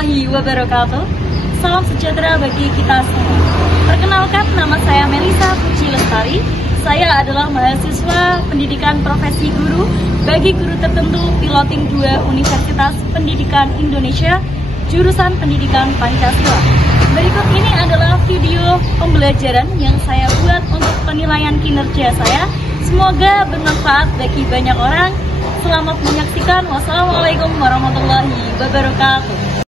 warahmatullahi wabarakatuh. Salam sejahtera bagi kita semua. Perkenalkan, nama saya Melisa Puji Lestari. Saya adalah mahasiswa pendidikan profesi guru bagi guru tertentu Piloting 2 Universitas Pendidikan Indonesia, jurusan Pendidikan Pancasila. Berikut ini adalah video pembelajaran yang saya buat untuk penilaian kinerja saya. Semoga bermanfaat bagi banyak orang. Selamat menyaksikan. Wassalamualaikum warahmatullahi wabarakatuh.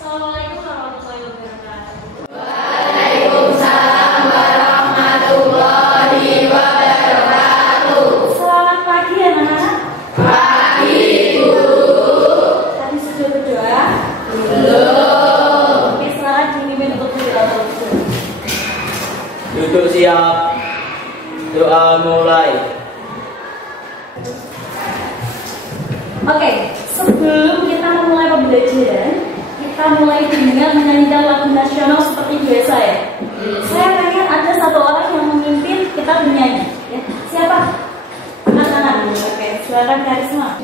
Assalamualaikum warahmatullahi wabarakatuh. Waalaikumsalam warahmatullahi wabarakatuh. Selamat pagi anak-anak. Pagi, Bu. Tadi sudah berdoa? Belum. Oke, selamat dipimpin untuk berdoa terlebih. Duduk siap. Doa mulai. Oke, sebelum kita memulai pembelajaran, kita mulai dengan menyanyikan lagu nasional seperti biasa ya. Saya pengen ada satu orang yang memimpin kita bernyanyi. Ya. Siapa? Anak-anak. Oke, silakan Karisma.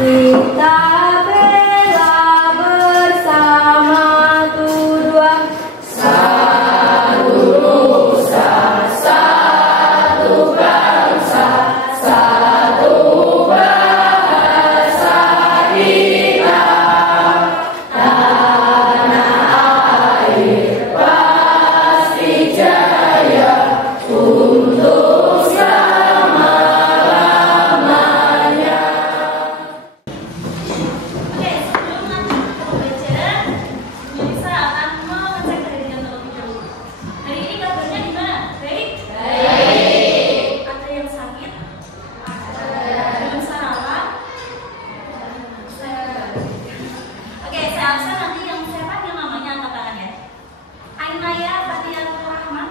Kita bela bersama tujuan satu nusa, satu bangsa, satu bahasa kita. Tanah air pasti jaya untuk selama-lamanya. Oke, sebelum lanjut ke pembelajaran, Melisa akan mengecek kehadiran terlebih dahulu. Hari ini kabarnya gimana? Baik? Baik. Ada yang sakit? Ada. Belum sarapan? Oke, saya absen nanti yang siapa yang namanya angkat tangan ya. Ainaya Fatihatul Rahman,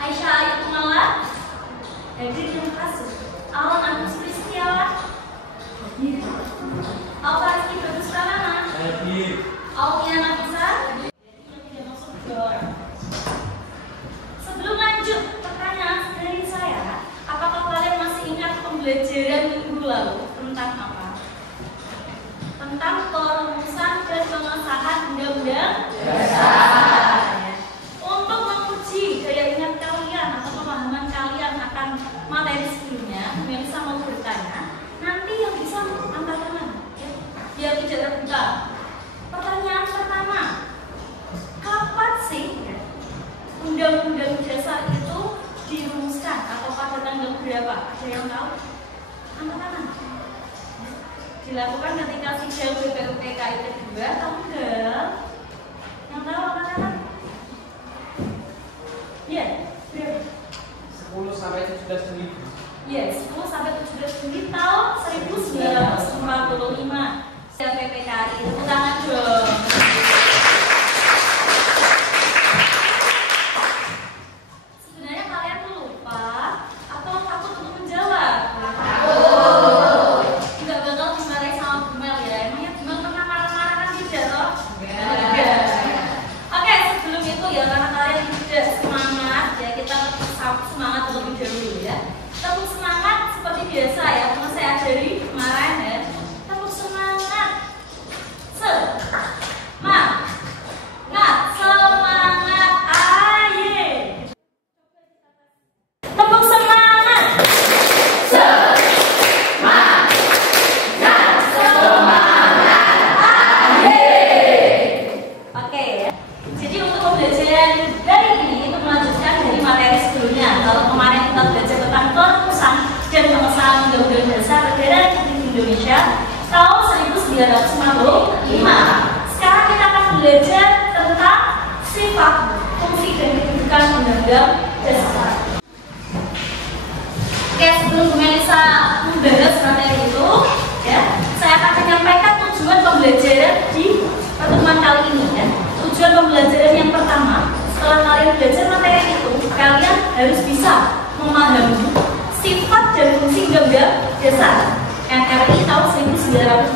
Aisyah Ayu Kumala, Edri yang Kasus, Alan Agus Kristiawan, Alfarizki Bagus Pranana, Alfiana Nafisa, yang tidak masuk dua orang. Sebelum lanjut, pertanyaan dari saya, apakah kalian masih ingat pembelajaran minggu lalu tentang apa? Tentang perumusan dan pengesahan undang-undang dasar. Untuk menguji daya ingat kalian atau pemahaman kalian akan materi sebelumnya, Melisa mau bertanya. Nanti yang bisa angkat tangan, ya, biar tidak terbuka. Pertanyaan pertama, kapan sih ya, undang-undang dasar itu dirumuskan atau pada tanggal berapa? Ada yang tahu? Angkat tangan. Dilakukan ketika sidang BPUPKI kedua tanggal. Yang tahu angkat tangan? Iya, berapa? 10 sampai 17 Juli. Ya, 10 sampai 17 Juli tahun 1945. PPKI, tepuk tangan dong. Sebenarnya kalian tuh lupa atau takut untuk menjawab? Nggak bakal dimarahin sama Gumel ya. Emangnya Gumel pernah marah-marah kan tidak toh? Enggak. Oke, sebelum itu ya, karena kalian tidak semangat ya, kita semangat terlebih dahulu ya. Tepuk semangat seperti biasa ya, kalau saya ajari kemarin ya. Tepuk semangat. Semangat, aye. Tepuk semangat. Oke ya. Jadi untuk pembelajaran dari ini itu melanjutkan dari materi sebelumnya. Kalau kemarin kita belajar tentang perumusan dan pengesahan undang-undang dasar negara Republik Indonesia tahun 1945. Sekarang kita akan belajar tentang sifat, fungsi dan kedudukan undang-undang dasar. Oke, sebelum Bu Melisa membahas materi itu, ya, saya akan menyampaikan tujuan pembelajaran di pertemuan kali ini. Ya. Tujuan pembelajaran yang pertama, setelah kalian belajar materi itu, kalian harus bisa memahami sifat dan fungsi undang-undang dasar NRI tahun 1945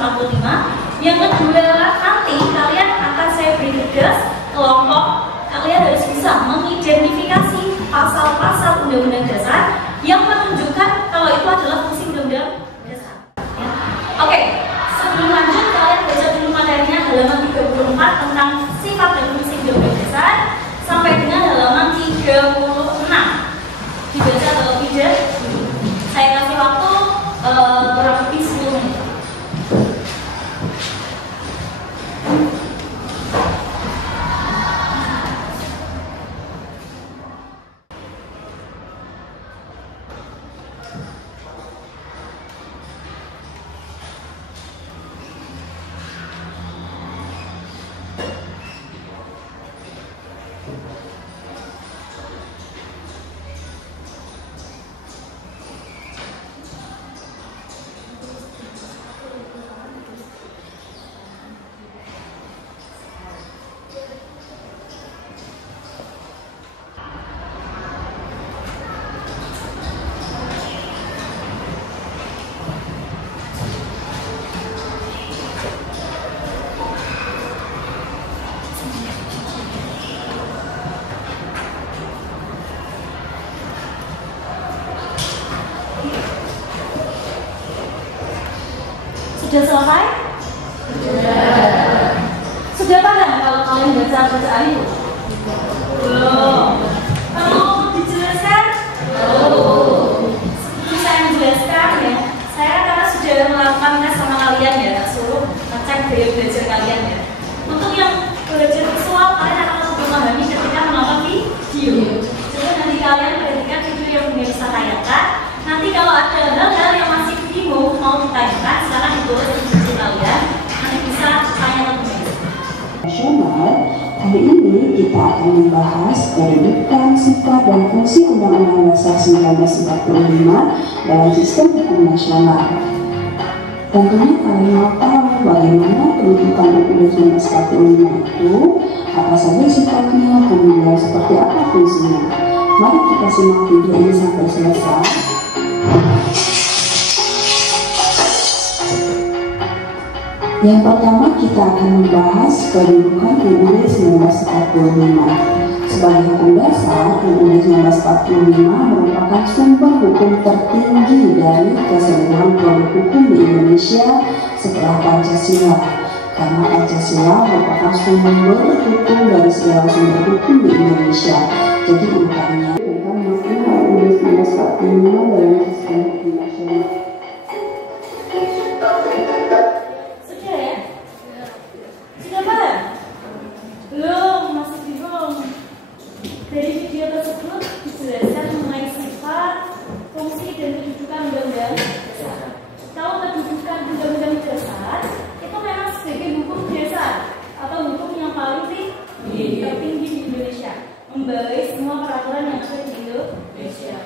Yang kedua, nanti kalian akan saya beri tugas kelompok. Kalian harus bisa mengidentifikasi pasal-pasal Undang-Undang Dasar yang menunjukkan kalau itu adalah fungsi Undang-Undang Dasar. Ya. Oke, sebelum lanjut kalian baca dulu materinya halaman 34 tentang sifat dan fungsi Undang-Undang Dasar sampai dengan halaman 36. Dibaca terlebih dahulu. Saya kasih waktu kurang lebih 10 menit. Sudah selesai? Sudah paham kalau kalian baca bacaan itu? Belum. Perlu dijelaskan? Belum. Bisa yang menjelaskan ya. Saya karena sudah melakukan tes sama kalian ya, suruh ngecek gaya belajar kalian ya. Untuk yang belajar visual kalian akan lebih memahami ketika menonton video. Jadi nanti kalian perhatikan video yang punya bisa tayangkan. Nanti kalau ada hal-hal yang masih bingung mau ditanyakan, silakan ditulis di buku kalian. Nanti bisa tanya lebih. Nasional, hari ini kita akan membahas kedudukan, sifat, dan fungsi Undang-Undang Dasar 1945 dalam sistem hukum nasional. Tentunya kalian mau tahu bagaimana kedudukan Undang-Undang 1945 itu, apa saja sifatnya, kemudian seperti apa fungsinya. Mari kita simak video ini sampai selesai. Yang pertama kita akan membahas kedudukan UUD 1945. Sebagai hukum dasar, UUD 1945 merupakan sumber hukum tertinggi dari keseluruhan produk hukum di Indonesia setelah Pancasila. Karena Pancasila merupakan sumber hukum dari segala sumber hukum di Indonesia. Jadi urutannya tentang makna UUD 1945 dalam sistem hukum nasional. Belum, masih bingung. Dari video tersebut dijelaskan mengenai sifat, fungsi, dan kedudukan Undang-Undang Dasar. Kalau kedudukan Undang-Undang Dasar itu memang sebagai hukum dasar atau hukum yang paling tertinggi di Indonesia, membawahi semua peraturan yang ada di Indonesia.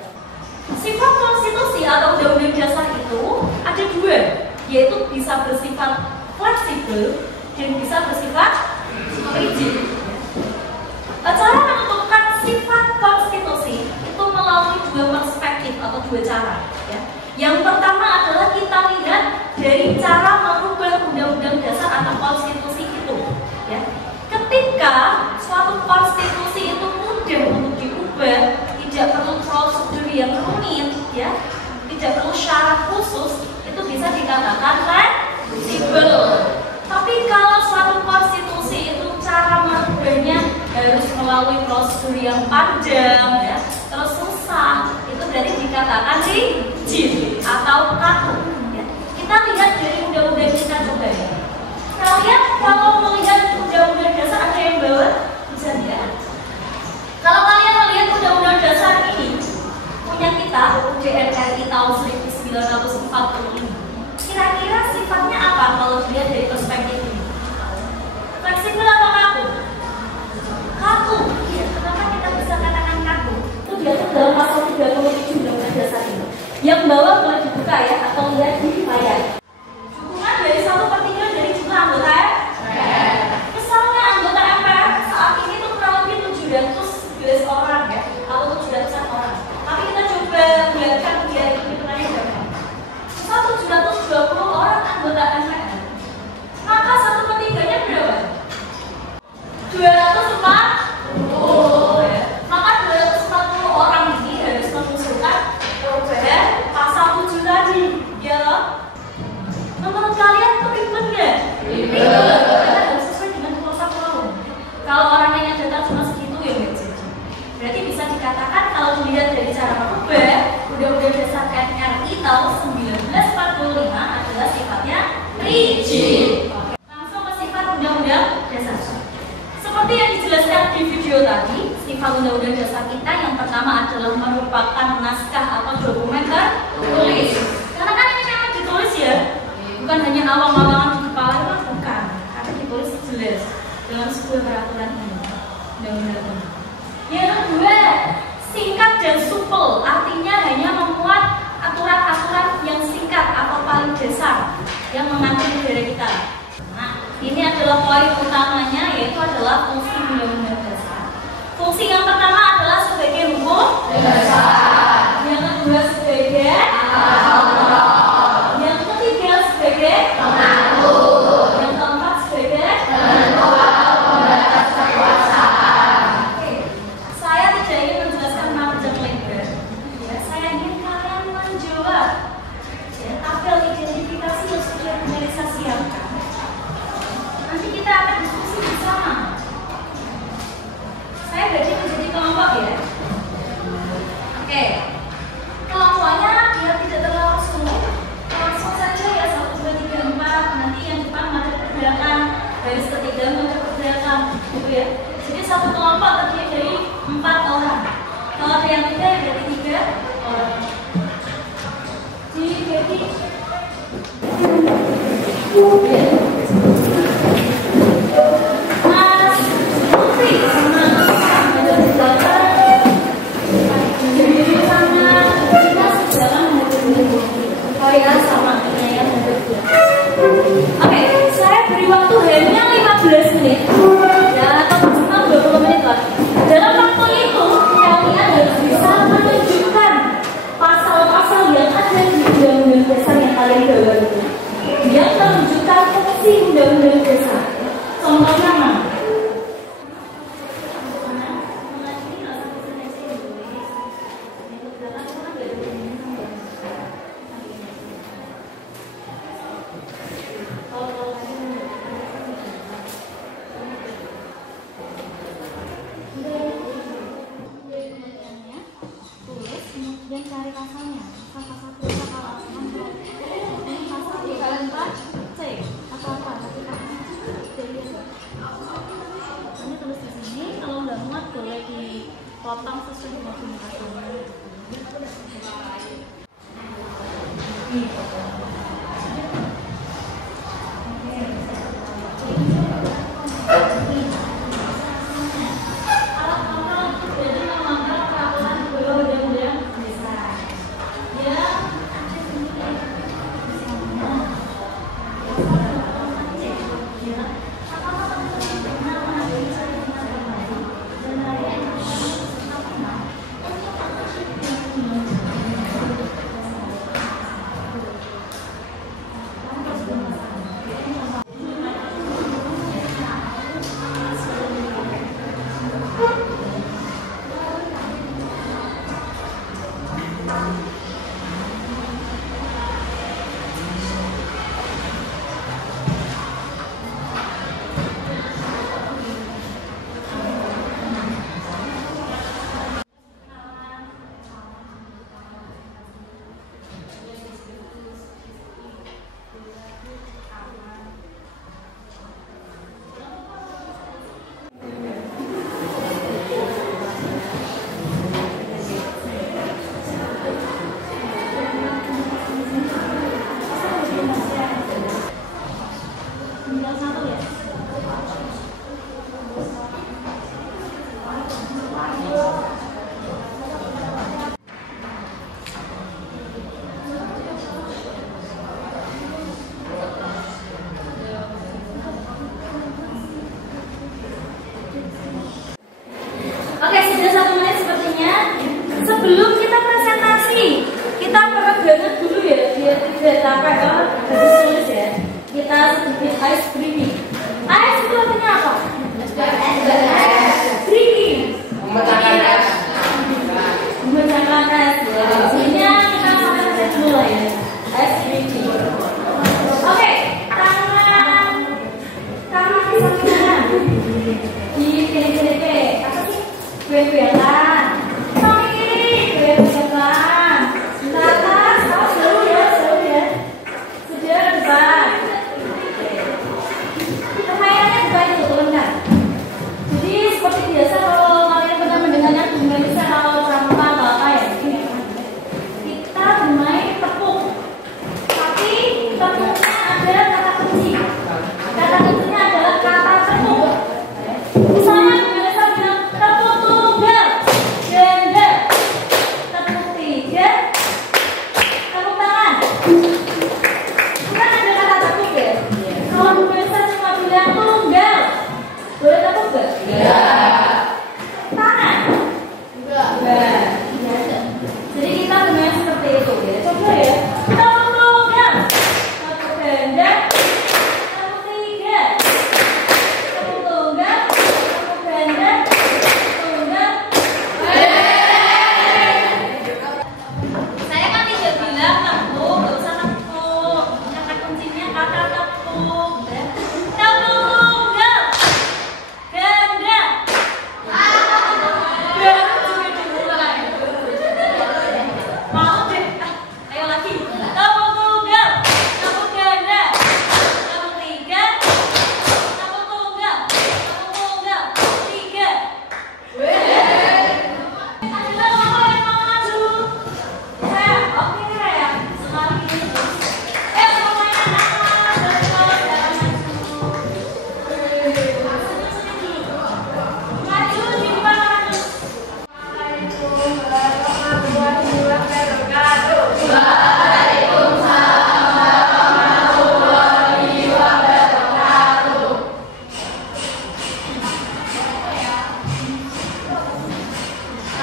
Sifat konstitusi atau Undang-Undang Dasar itu ada dua, yaitu bisa bersifat fleksibel dan bisa bersifat rigid. Cara menentukan sifat konstitusi itu melalui dua perspektif atau dua cara. Ya. Yang pertama adalah kita lihat dari cara merubah undang-undang dasar atau konstitusi itu. Ya. Ketika suatu konstitusi itu mudah untuk diubah, tidak perlu prosedur yang rumit, ya, tidak perlu syarat khusus, itu bisa dikatakan fleksibel. Tapi kalau suatu konstitusi itu cara merubahnya harus melalui prosedur yang panjang, ya, terus susah, itu berarti dikatakan rigid atau kaku. Ya. Kita lihat dari undang-undang kita coba ya. Kalian kalau melihat undang-undang dasar ada yang bawa, bisa lihat. Kalau kalian melihat undang-undang dasar ini punya kita UUD RI tahun 1945. Kira-kira sifatnya apa kalau dilihat dari perspektif ini? Fleksibel atau kaku? Kaku. Iya, kenapa kita bisa katakan kaku? Itu diatur dalam pasal 37 Undang-Undang Dasar ini. Yang bawah boleh dibuka ya, atau lihat di layar. Dukungan dari 1/3 dari jumlah anggota MPR. Misalnya anggota MPR saat ini tuh kurang lebih 711 orang ya, atau 700 orang. Tapi kita coba bulatkan biar hitungannya berapa? 720 orang anggota MPR. Maka dikatakan kalau dilihat dari cara merubah, Undang-Undang Dasar RI tahun 1945 adalah sifatnya rigid. Langsung ke sifat Undang-Undang Dasar. Seperti yang dijelaskan di video tadi, sifat Undang-Undang Dasar kita yang pertama adalah merupakan naskah atau dokumen tertulis. Karena kan ini memang ditulis ya, bukan hanya awang-awangan di kepala, itu bukan, tapi ditulis jelas dalam sebuah peraturan ini. Undang-undang ini. Yang kedua, singkat dan supel, artinya hanya memuat aturan-aturan yang singkat atau paling dasar yang mengatur negara kita. Nah, ini adalah poin utamanya, yaitu adalah fungsi Undang-Undang Dasar. Fungsi yang pertama adalah sebagai hukum dasar, yang kedua sebagai yang ketiga sebagai pengatur, yang keempat sebagai penentuan pembatas kekuasaan. Saya tidak ingin menjelaskan panjang lebar. Ya, saya ingin kalian menjawab tabel identifikasi yang sudah saya siapkan. Nanti kita akan diskusi bersama. Saya bagi menjadi kelompok ya. Oke. Kelompoknya biar tidak terlalu sulit. Langsung saja ya 1, 2, 3, 4. Nanti yang depan ada pergerakan garis ketiga ada pergerakan gitu ya. Jadi satu kelompok terdiri dari 4 orang. Kalau ada yang 3 berarti 3 orang. Dibagi Mas Putri sama ada di belakang. Jadi sama kita sejalan kalian sama yang ada. Oke, saya beri waktu hanya 15 menit ya, atau maksimal 20 menit lah. Dalam waktu itu kalian harus bisa menunjukkan pasal-pasal yang ada di Undang-Undang Dasar yang kalian bawa itu, yang menunjukkan fungsi Undang-Undang Dasar. Contohnya mana? Tulis, kemudian cari pasalnya. Pasal 1, pasal 8, pasal 34 C atau apa? Ini tulis di sini. Kalau nggak muat boleh dipotong sesuai dengan pasalnya.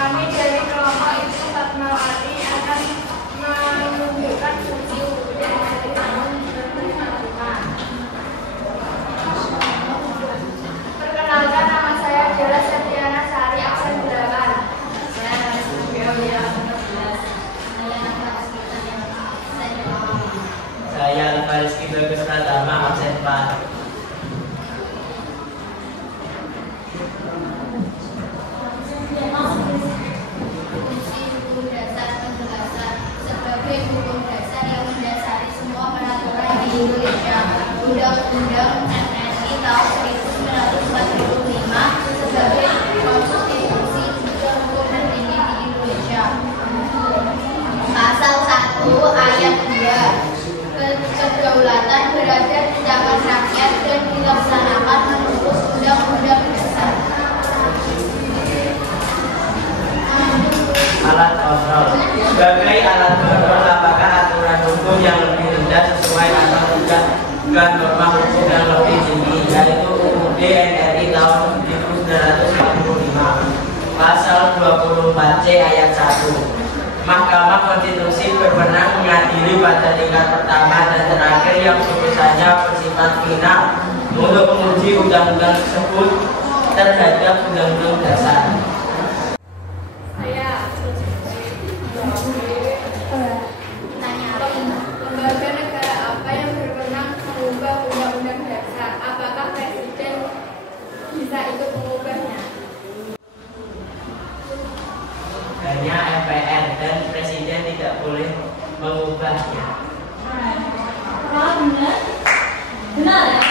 Kami dari kelompok itu Fatmawati akan menunjukkan fungsi wujud dari tahun 2005. Perkenalkan, nama saya adalah Septiana Sari Aksen 8. Saya Rizky Bagus Pratama, absen 4. Fungsi hukum dasar penjelasan sebagai hukum dasar yang mendasari semua peraturan di Indonesia. Undang-Undang NRI tahun 1945 sebagai konstitusi hukum tertinggi di Indonesia. Pasal 1 ayat 2, kedaulatan berada di tangan rakyat dan dilaksanakan menurut undang-undang dasar. Alat kontrol. Sebagai alat kontrol, apakah aturan hukum yang lebih rendah sesuai atau tidak dengan norma hukum yang lebih tinggi, yaitu UUD NRI tahun 1945. Pasal 24C ayat 1. Mahkamah Konstitusi berwenang mengadili pada tingkat pertama dan terakhir yang putusannya bersifat final untuk menguji undang-undang tersebut terhadap undang-undang dasar. Lembaga negara apa yang berwenang mengubah undang-undang dasar? Apakah presiden bisa ikut mengubahnya? Hanya MPR dan presiden tidak boleh mengubahnya. Apakah benar? Benar ya?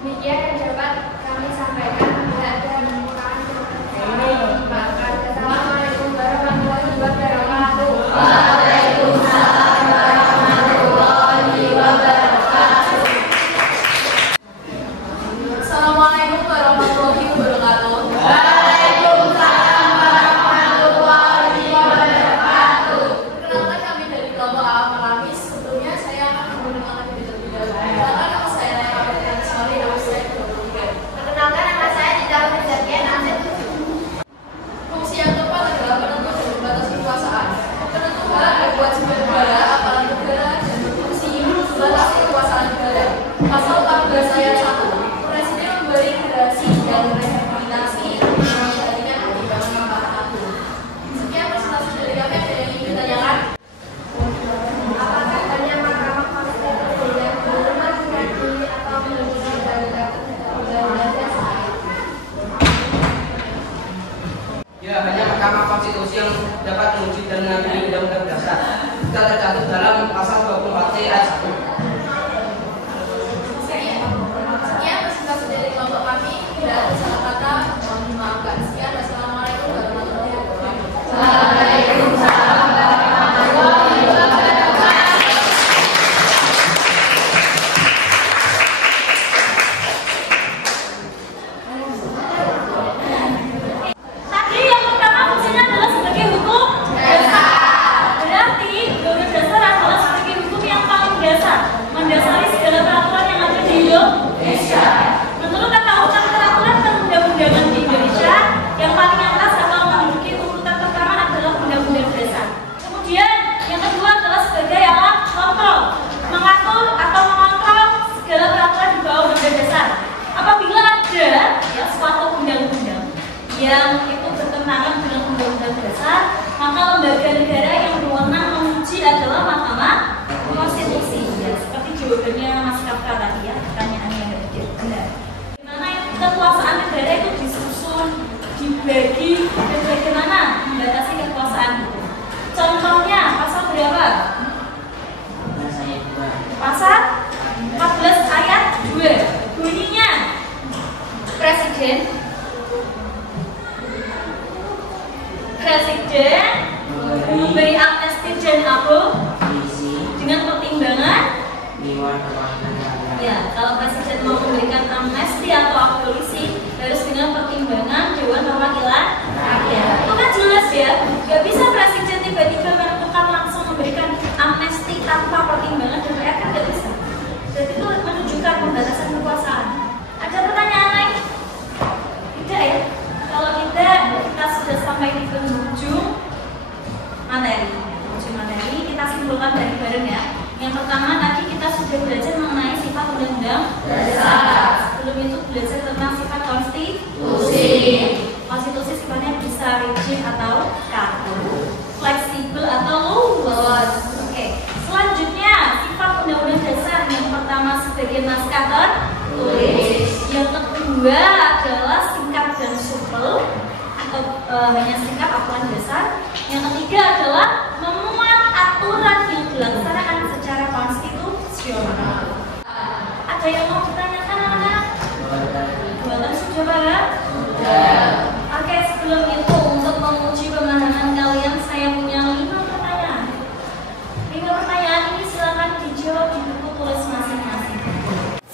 Demikian yang dapat kami sampaikan. Bila ada permintaan kami maafkan. Assalamualaikum warahmatullahi wabarakatuh. Waalaikumsalam warahmatullahi wabarakatuh. Assalamualaikum warahmatullahi wabarakatuh. Waalaikumsalam warahmatullahi wabarakatuh. Perkenalkan, kami dari kelompok Al-Maramis. Sebelumnya saya akan memperkenalkan diri terlebih dahulu. Perkenalkan, nama saya Naya Soli, nama saya 23. Perkenalkan, nama saya Dita Rizkian, absen 7. Fungsi yang tepat adalah penentu dan membatasi kekuasaan. Penentu hak dan kewajiban negara, aparat negara, dan berfungsi membatasi kekuasaan negara. Pasal 14 ayat 1. Presiden memberi gerasi dan rehabilitasi jaringan akibat manfaat. Sekian presentasi dari kami. Ada yang ingin ditanyakan? Apakah hanya Mahkamah Konstitusi yang berwenang Konstitusi sifatnya bisa rigid atau kaku, fleksibel atau luas. Oke. Selanjutnya sifat undang-undang dasar yang pertama sebagai naskah tertulis, yang kedua adalah singkat dan supel atau hanya singkat aturan dasar, yang ketiga adalah memuat aturan yang dilaksanakan secara konstitusional. Ada yang mau ditanyakan anak-anak? Buatan sudah Pak? Oke, sebelum itu untuk menguji pemahaman kalian saya punya 5 pertanyaan. 5 pertanyaan ini silakan dijawab di buku tulis masing-masing.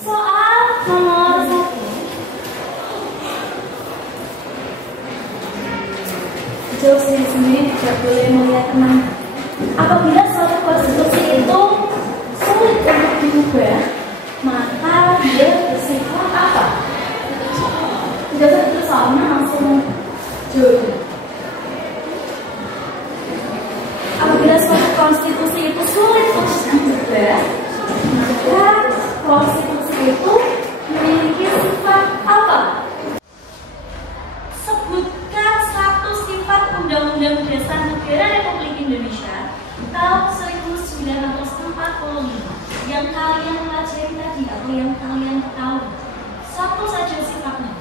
Soal nomor 1. Jawab sendiri-sendiri, tidak boleh melihat teman. Apabila suatu konstitusi itu sulit untuk diubah, maka dia bersifat apa? Tidak usah itu soalnya langsung jawab. Apabila suatu konstitusi itu sulit untuk diubah, maka konstitusi itu memiliki sifat apa? Sebutkan satu sifat Undang-Undang Dasar Negara Republik Indonesia tahun 1945 yang kalian pelajari tadi atau yang kalian tahu. Satu saja sifatnya.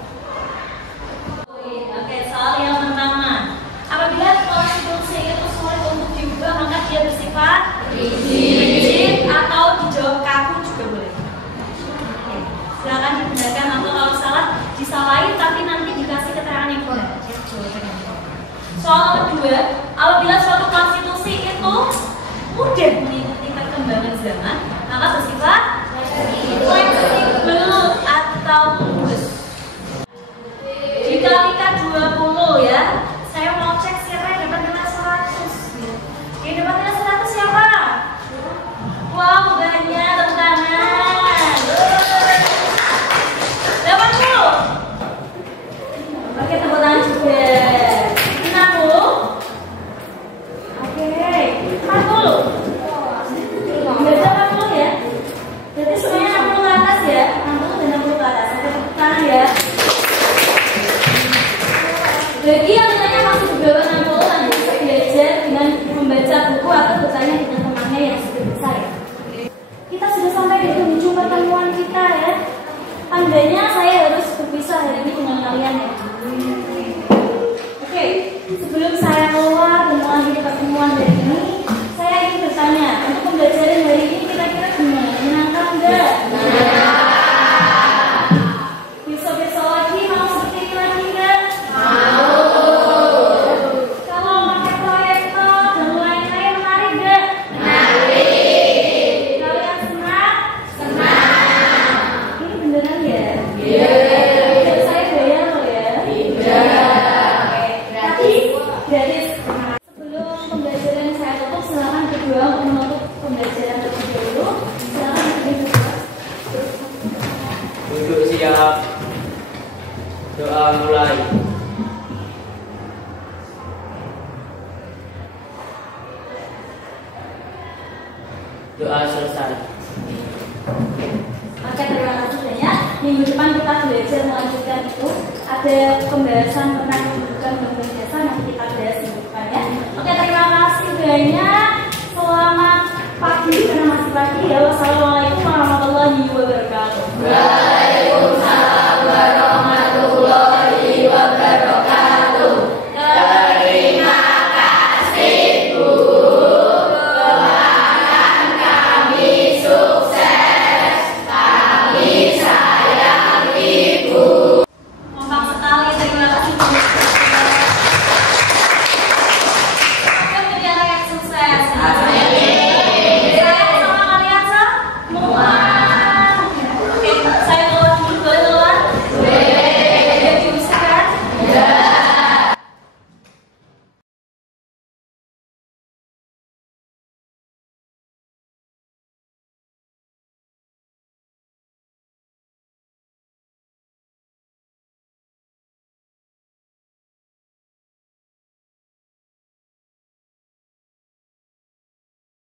Oke, soal yang pertama. Apabila konstitusi itu sulit untuk diubah, maka dia bersifat rigid atau dijawab kaku juga boleh. Oke, silakan dibenarkan atau kalau salah disalahin tapi nanti dikasih keterangan yang benar. Soal kedua, apabila suatu konstitusi itu mudah mengikuti perkembangan zaman, maka bersifat fleksibel atau luas. Dikalikan 20 ya. Saya mau cek siapa yang dapat nilai 100. Yang dapat nilai 100 siapa? Wow, banyak, tepuk tangan. 80. Oke, tepuk tangan juga. 60. Oke, 40. Baca 40 ya. Berarti semuanya 60 ke atas ya. 60 dan 60 ke atas. Oke, tepuk tangan ya. Bagi yang nilainya masih di bawah 60, Anda bisa belajar dengan membaca buku atau bertanya dengan temannya yang sudah bisa ya. Kita sudah sampai di penghujung pertemuan kita ya. Tandanya saya harus berpisah hari ini dengan kalian ya. Oke, sebelum saya keluar dan mengakhiri pertemuan dari ini, saya ingin bertanya, untuk pembelajaran hari ini kira-kira gimana? Menyenangkan enggak? Besok-besok lagi mau seperti ini lagi enggak? Kalau pakai proyektor dan lain-lain menarik enggak? Menarik. Kalian senang? Senang. Ini beneran ya? Iya. Saya bayar loh ya? Tidak. Tapi gratis. Sebelum pembelajaran saya tutup, silakan kedua untuk menutup pembelajaran terlebih dahulu. Silakan berdua. Duduk siap. Doa mulai. Doa selesai. Oke, terima kasih banyak. Minggu depan kita belajar melanjutkan itu. Ada pembahasan tentang kedudukan